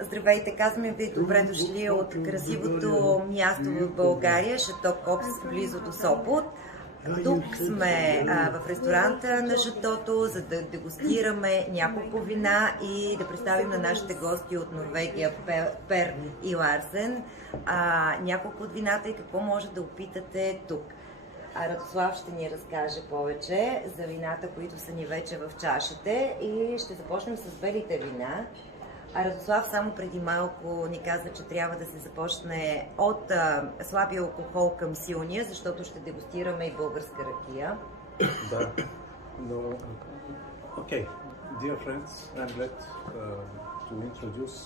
Здравейте, казваме ви добре дошли от красивото място в България, Шато Копса, близо до Сопот. Тук сме в ресторанта на Шатото, за да дегустираме няколко вина и да представим на нашите гости от Норвегия, Пер и Ларсен, няколко от вината и какво може да опитате тук. Радослав ще ни разкаже повече за вината, които са ни вече в чашите, и ще започнем с белите вина. Радослав само преди малко ни каза, че трябва да се започне от слабия алкохол към силния, защото ще дегустираме и българска ракия. Да, но... Okay, dear friends, I'm glad to introduce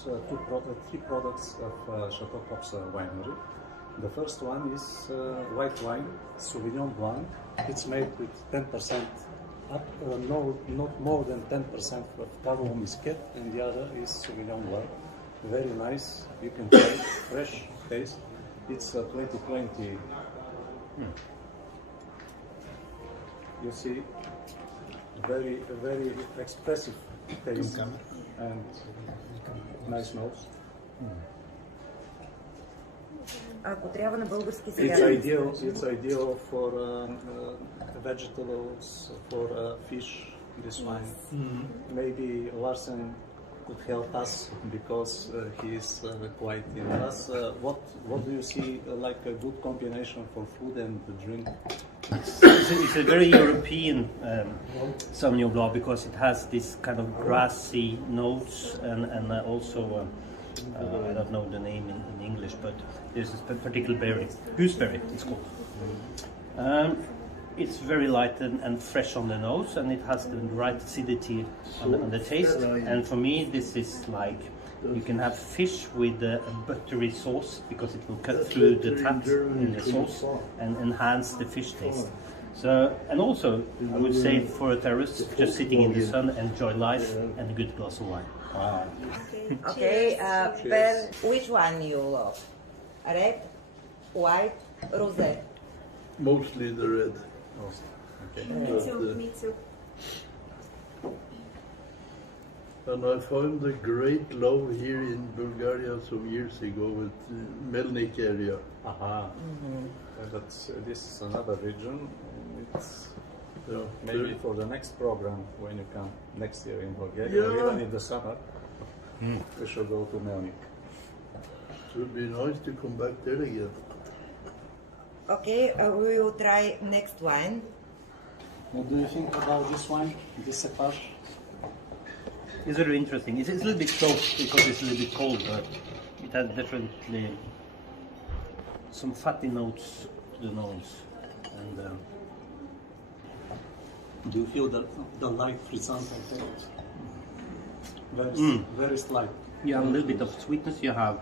three products of Шато Копса winery. The first one is white wine, Sauvignon Blanc. It's made with 10% not more than 10% of Cavolo Muscat, and the other is Sauvignon Blanc. Very nice, you can try it, fresh taste. It's 2020. You see, very expressive taste and nice nose. Ако трябва на български сега... It's ideal for vegetables, for fish, this wine. Maybe Larsen could help us because he is quite in us. What do you see like a good combination for food and drink? It's a very European Sauvignon Blanc because it has this kind of grassy notes and also I don't know the name in English, but there's a particular berry, gooseberry it's called. It's very light and fresh on the nose, and it has the right acidity on the taste. And for me, this is like you can have fish with a buttery sauce because it will cut through the fat in the sauce and enhance the fish taste. So, and also, I would say for a terrorist, just sitting in the sun, enjoy life and a good glass of wine. Wow. Okay, Per, which one you love? Red, white, rosé? Mostly the red. Okay. Me too. And I found a great love here in Bulgaria some years ago with Melnik area. Aha. This is another region. It's maybe for the next program when you come next year in Bulgaria, or even in the summer, we should go to Melnik. It would be nice to come back there again. Okay, we will try next wine. What do you think about this wine, this cepage? It's very interesting. It's a little bit close because it's a little bit cold, but it has definitely some fatty notes to the nose. And Do you feel the light frisant I felt? Very slight. you have a little bit of sweetness. You have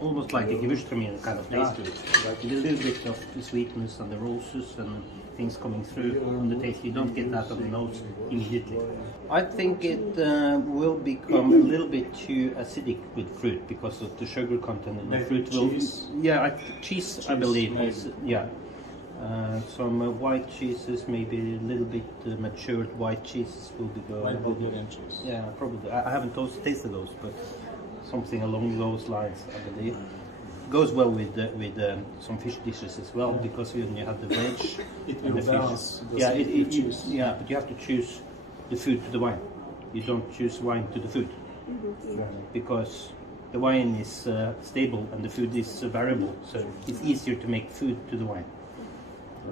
almost like a Gewürztraminer kind of taste to it. A little bit of the sweetness and the roses and things coming through on the taste. You don't get that on the nose immediately. I think it will become a little bit too acidic with fruit because of the sugar content in the fruit. Cheese? Cheese I believe is, some white cheeses, maybe a little bit matured white cheeses will be good. Like Bulgarian cheese? Yeah, probably. I haven't tasted those, but something along those lines, I believe. Goes well with some fish dishes as well, because when you have the veg and the fish. But you have to choose the food to the wine. You don't choose wine to the food, because the wine is stable and the food is variable, so it's easier to make food to the wine.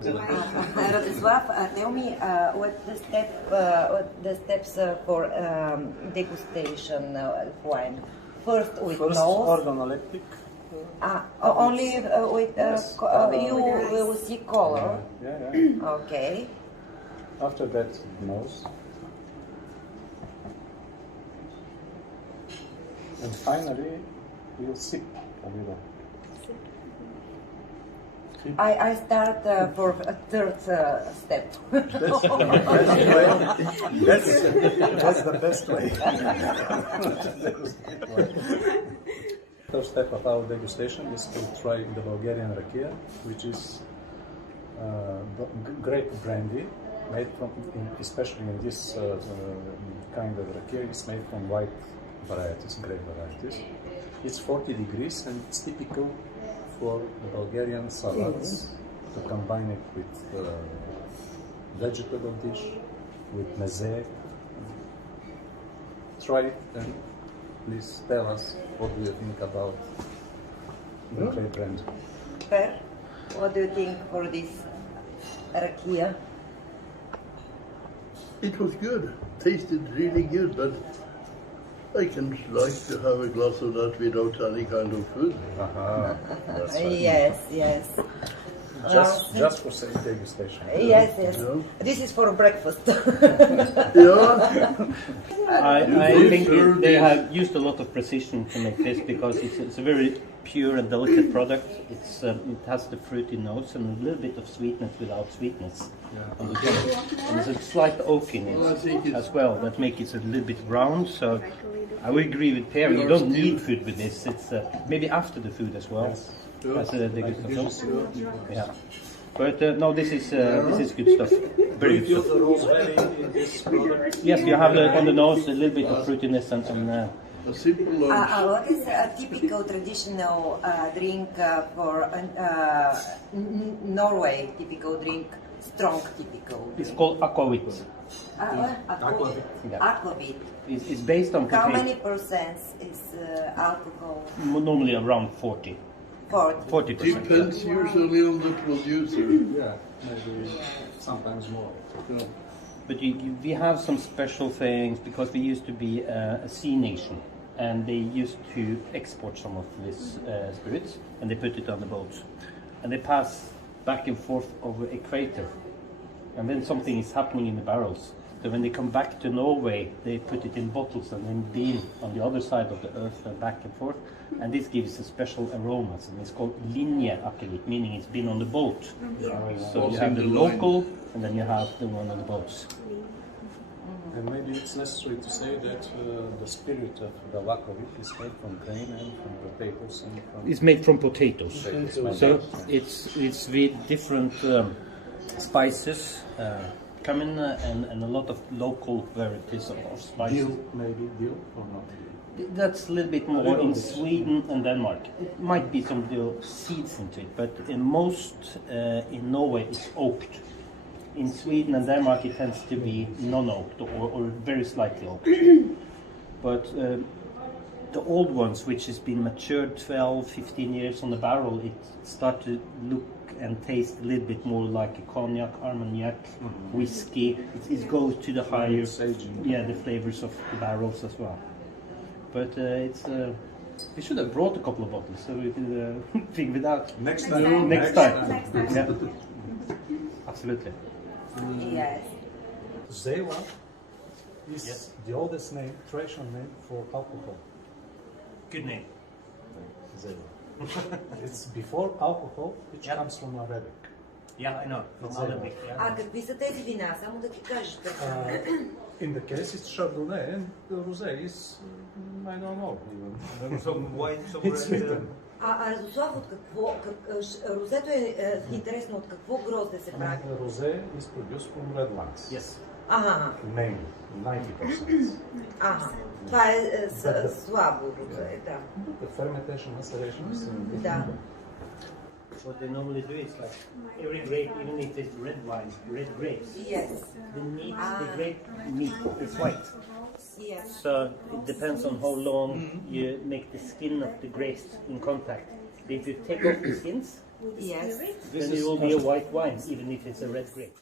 Radoslav, tell me what the steps for degustation of wine. First with nose. Organoleptic. Only with you will see color. Yeah. Okay. After that, nose. And finally, we'll sip a little. I start for a third step. That's the best way. First step of our degustation is to try the Bulgarian rakia, which is grape brandy made from, especially in this kind of rakia, is made from white varieties, grape varieties. It's 40 degrees and it's typical for Bulgarian salads to combine it with vegetable dish, with meze. Try it and please tell us what do you think about the grape brand. Per, what do you think for this rakia? It was good. Tasted really good, but I can like to have a glass of that without any kind of food. Aha, that's right. Yes. Just for degustation. Yes. Yeah. This is for breakfast. Yeah. I think they have used a lot of precision to make this because it's a very pure and delicate product. It has the fruity notes and a little bit of sweetness without sweetness. On the top. And there's a slight oak in it as well that makes it a little bit round. So I would agree with Per. You don't need food with this. It's maybe after the food as well. As a degustation. Yeah. But no, this is good stuff. Very good stuff. The rosemary in this product? Yes, you have on the nose a little bit of fruitiness and some. A simple lunch. What is a typical traditional drink for Norway? Typical drink, strong typical. It's called aquavit. Aquavit. Yeah. Aquavit. It's based on How potato. many percent is alcohol? Normally around 40. 40. 40%. Depends usually on the producer. Yeah, maybe sometimes more. Yeah. But we have some special things because we used to be a sea nation, and they used to export some of this spirits, and they put it on the boats, and they pass back and forth over equator, and then something is happening in the barrels. So when they come back to Norway, they put it in bottles and then deal on the other side of the earth back and forth, and this gives a special aromas, and it's called linjeakevitt, meaning it's been on the boat. So you have the local, and then you have the one on the boats. And maybe it's necessary to say that the spirit of the aquavit is made from grain and from potatoes and from... It's made from potatoes. Potatoes. So it's with different spices, cumin, and a lot of local varieties of spices. Dill, maybe dill or not? That's a little bit more in Sweden and Denmark. It might be some dill seeds into it, but in most in Norway it's oaked. In Sweden and Denmark it tends to be non-oaked or very slightly oaked. But the old ones, which has been matured 12, 15 years on the barrel, it starts to look and taste a little bit more like a cognac, armagnac, whiskey. It goes to the higher, the flavors of the barrels as well. But we should have brought a couple of bottles so we could figure it out. Next time. Yeah. Absolutely. Yes. Zewa is the oldest name, traditional name for alcohol. Good name. Zewa. It's before alcohol, which comes from Arabic. Yeah, I know. From Arabic. Yeah. Какви са тези вина? Само да ги кажеш. In the case, it's Chardonnay, and the rosé is, I don't know even. Some white, some It's written. Радослав, от какво? Розето е интересно, от какво грозде се прави? Rosé is produced from red wines. Yes. Mainly, 90%. Това е слабо розе, да. The fermentation maceration is Да. What they normally do is like every grape, even if it's red wine, red grapes, Yes. the grape meat is white. Yes. So it depends on how long you make the skin of the grapes in contact. If you take off the skins, Yes. then it will be a white wine, even if it's a red grape.